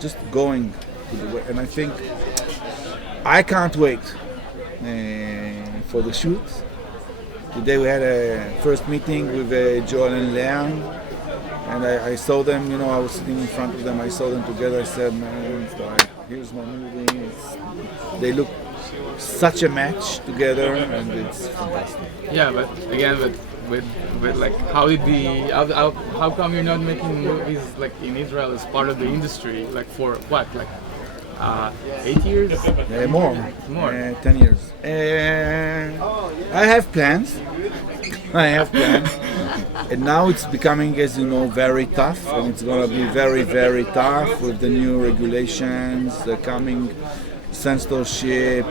just going to the way. And I think I can't wait for the shoot. Today we had a first meeting with Joel and Leanne, and I saw them, I was sitting in front of them, I saw them together, I said, man, it's like, here's my movie. They look such a match together, and it's fantastic. Yeah, but again, with like, how come you're not making movies like in Israel as part of the industry, like for what, like 8 years? More. 10 years. I have plans. And now it's becoming, as you know, very tough, and it's going to be very, very tough with the new regulations, the coming censorship.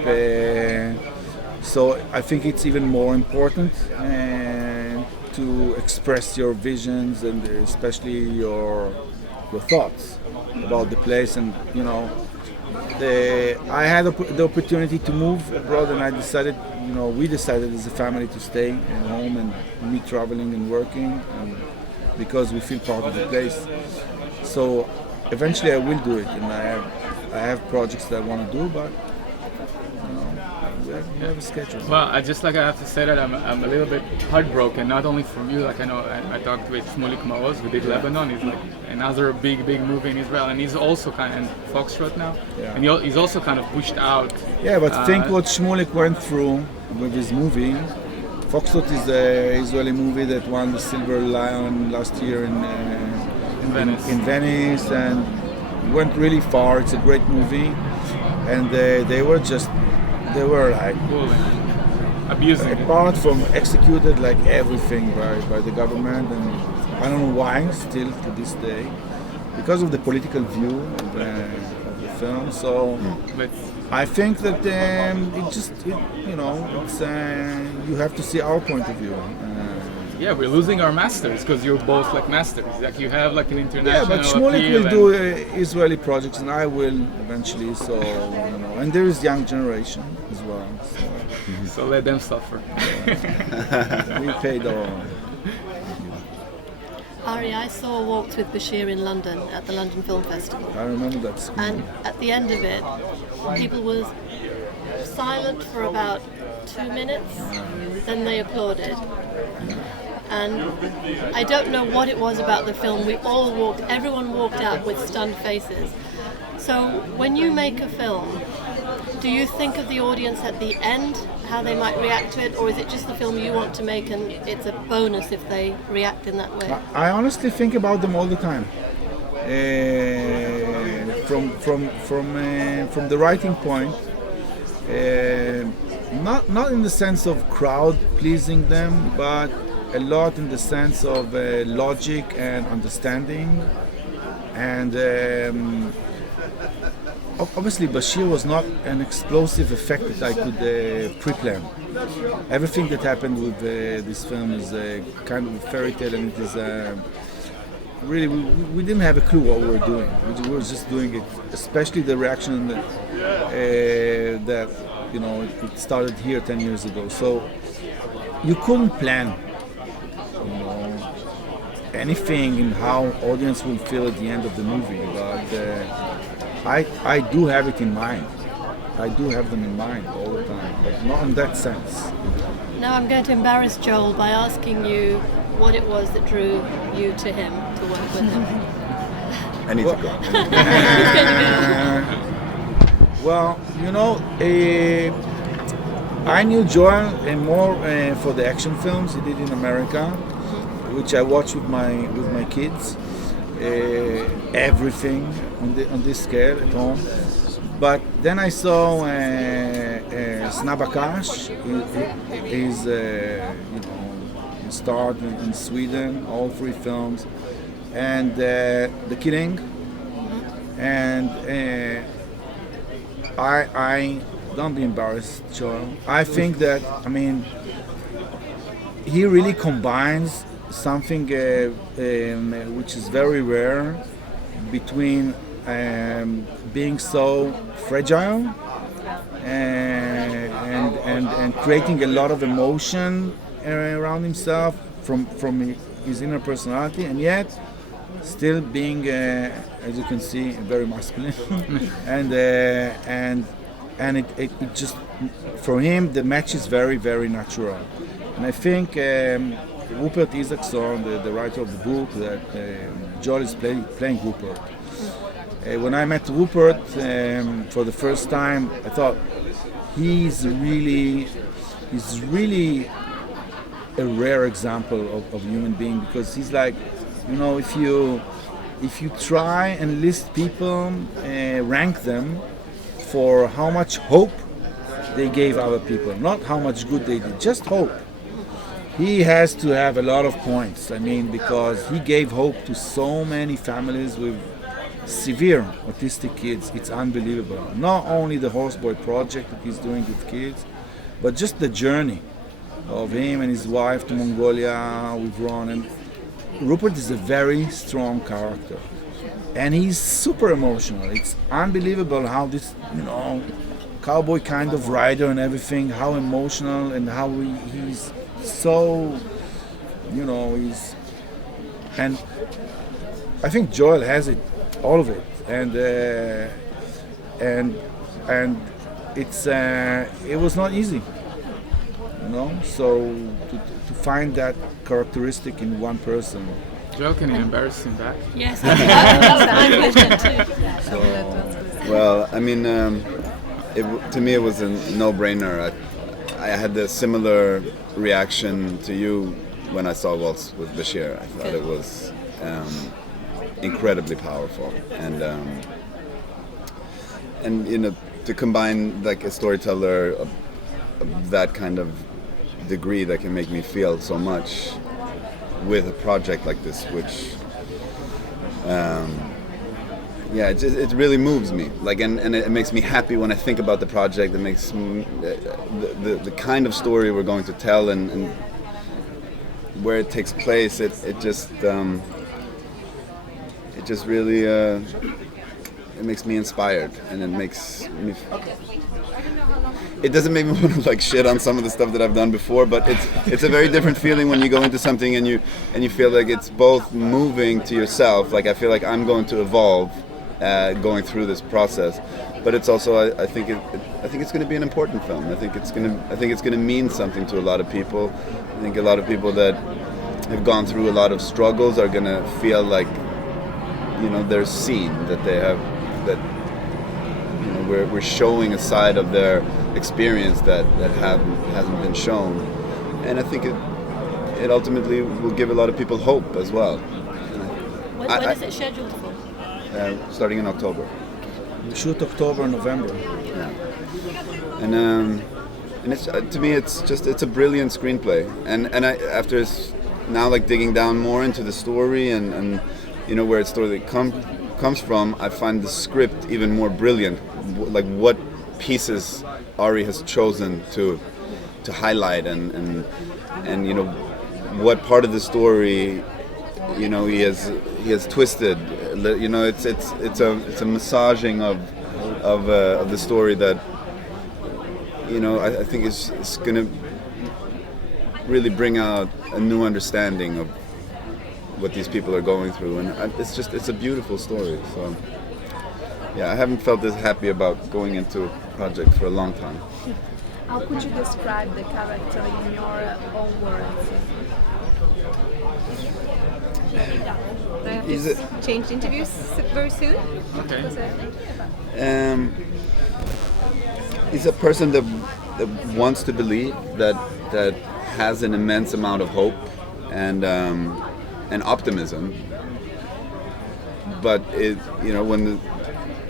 So I think it's even more important to express your visions and especially your thoughts about the place. And I had the opportunity to move abroad, and I decided, we decided as a family to stay at home and me traveling and working, and because we feel part of the place. So eventually I will do it, and I have projects that I want to do, but we have a schedule. Well, I have to say that I'm a little bit heartbroken, not only from you. Like, I know I talked with Shmulik Maoz, who did Lebanon. He's like another big movie in Israel, and he's also kind of Foxtrot now, and he's also kind of pushed out. Yeah, but think what Shmulik went through with his movie. Foxtrot is an Israeli movie that won the Silver Lion last year in Venice, and went really far. It's a great movie, and they were like abusing it. Apart from executed like everything by the government, and I don't know why still to this day, because of the political view of the film. So I think that it's you have to see our point of view. Yeah, we're losing our masters because you're both like masters. Like you have like an international. Yeah, but Shmulik will do Israeli projects, and I will eventually. So and there is young generation as well. So let them suffer. Yeah. We paid our. Ari, I saw Walks with Bashir in London at the London Film Festival. I remember that screen. And at the end of it, people were silent for about 2 minutes, then they applauded. And I don't know what it was about the film. Everyone walked out with stunned faces. So when you make a film, do you think of the audience at the end, how they might react to it, or is it just the film you want to make and it's a bonus if they react in that way? I honestly think about them all the time. From the writing point, not in the sense of crowd pleasing them, but a lot in the sense of logic and understanding. And obviously Bashir was not an explosive effect that I could pre-plan. Everything that happened with this film is kind of a fairy tale, and it is really, we didn't have a clue what we were doing. We were just doing it, especially the reaction that it started here 10 years ago. So you couldn't plan anything in how audience will feel at the end of the movie, but I do have it in mind. I do have them in mind all the time, but not in that sense. Now I'm going to embarrass Joel by asking you what it was that drew you to him, to work with him. I need to go. Well, I knew Joel more for the action films he did in America, which I watched with my kids. Everything on this scale at home. But then I saw Snabakash. He's he starred in Sweden, all 3 films, and The Killing. And I don't be embarrassed, Joel. I think that he really combines something which is very rare between being so fragile and creating a lot of emotion around himself from his inner personality, and yet still being as you can see, very masculine, and it just, for him, the match is very, very natural. And I think Rupert Isaacson, the writer of the book, that Joel is playing Rupert. When I met Rupert for the first time, I thought he's really a rare example of a human being, because he's like, if you try and list people, rank them for how much hope they gave other people, not how much good they did, just hope. He has to have a lot of points, because he gave hope to so many families with severe autistic kids. It's unbelievable. Not only the Horseboy project that he's doing with kids, but just the journey of him and his wife to Mongolia with Ron. And Rupert is a very strong character, and he's super emotional. It's unbelievable how this, cowboy kind of rider and everything, how emotional, and how he's so, and I think Joel has it, all of it, and it's it was not easy, so to find that characteristic in one person. Joel, can you embarrass him back? Yes, that's my question too. Well, to me it was a no-brainer. I had the similar reaction to you when I saw Waltz with Bashir. I thought it was incredibly powerful, and to combine like a storyteller of that kind of degree that can make me feel so much with a project like this, which it really moves me, and it makes me happy when I think about the project. It makes me, the kind of story we're going to tell and where it takes place, it just really it makes me inspired, and it makes me. It doesn't make me want to shit on some of the stuff that I've done before, but it's a very different feeling when you go into something and you feel like it's both moving to yourself. Like I feel like I'm going to evolve, going through this process, but it's also I think it's going to be an important film. I think it's going to mean something to a lot of people. I think a lot of people that have gone through a lot of struggles are going to feel like they're seen, that they have, that we're showing a side of their experience that hasn't been shown, and I think it ultimately will give a lot of people hope as well. When is it scheduled for? Starting in October. We shoot October, November. Yeah. And it's to me it's a brilliant screenplay, and I after now digging down more into the story and where its story comes from, I find the script even more brilliant. Like what pieces Ari has chosen to highlight, and what part of the story he has twisted. It's a massaging of the story that I think is going to really bring out a new understanding of what these people are going through, and it's a beautiful story. So yeah, I haven't felt this happy about going into a project for a long time. How could you describe the character in your own words? I have to change interviews very soon. Okay. He's a person that wants to believe, that has an immense amount of hope and optimism. But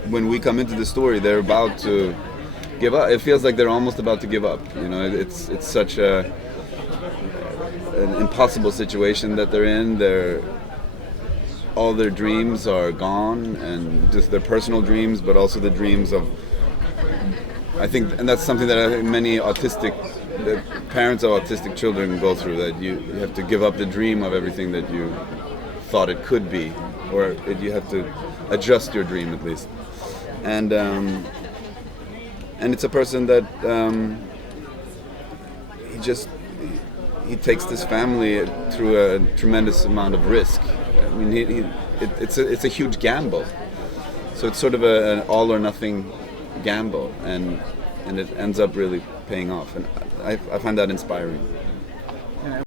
when we come into the story, they're about to give up. It feels like they're almost about to give up. It's such an impossible situation that they're in. All their dreams are gone, and just their personal dreams, but also the dreams of. I think, and that's something that I think many parents of autistic children go through. That you have to give up the dream of everything that you thought it could be, or you have to adjust your dream at least. And it's a person that he takes this family through a tremendous amount of risk. I mean, it's a huge gamble. So it's sort of an all or nothing gamble, and it ends up really paying off, and I find that inspiring.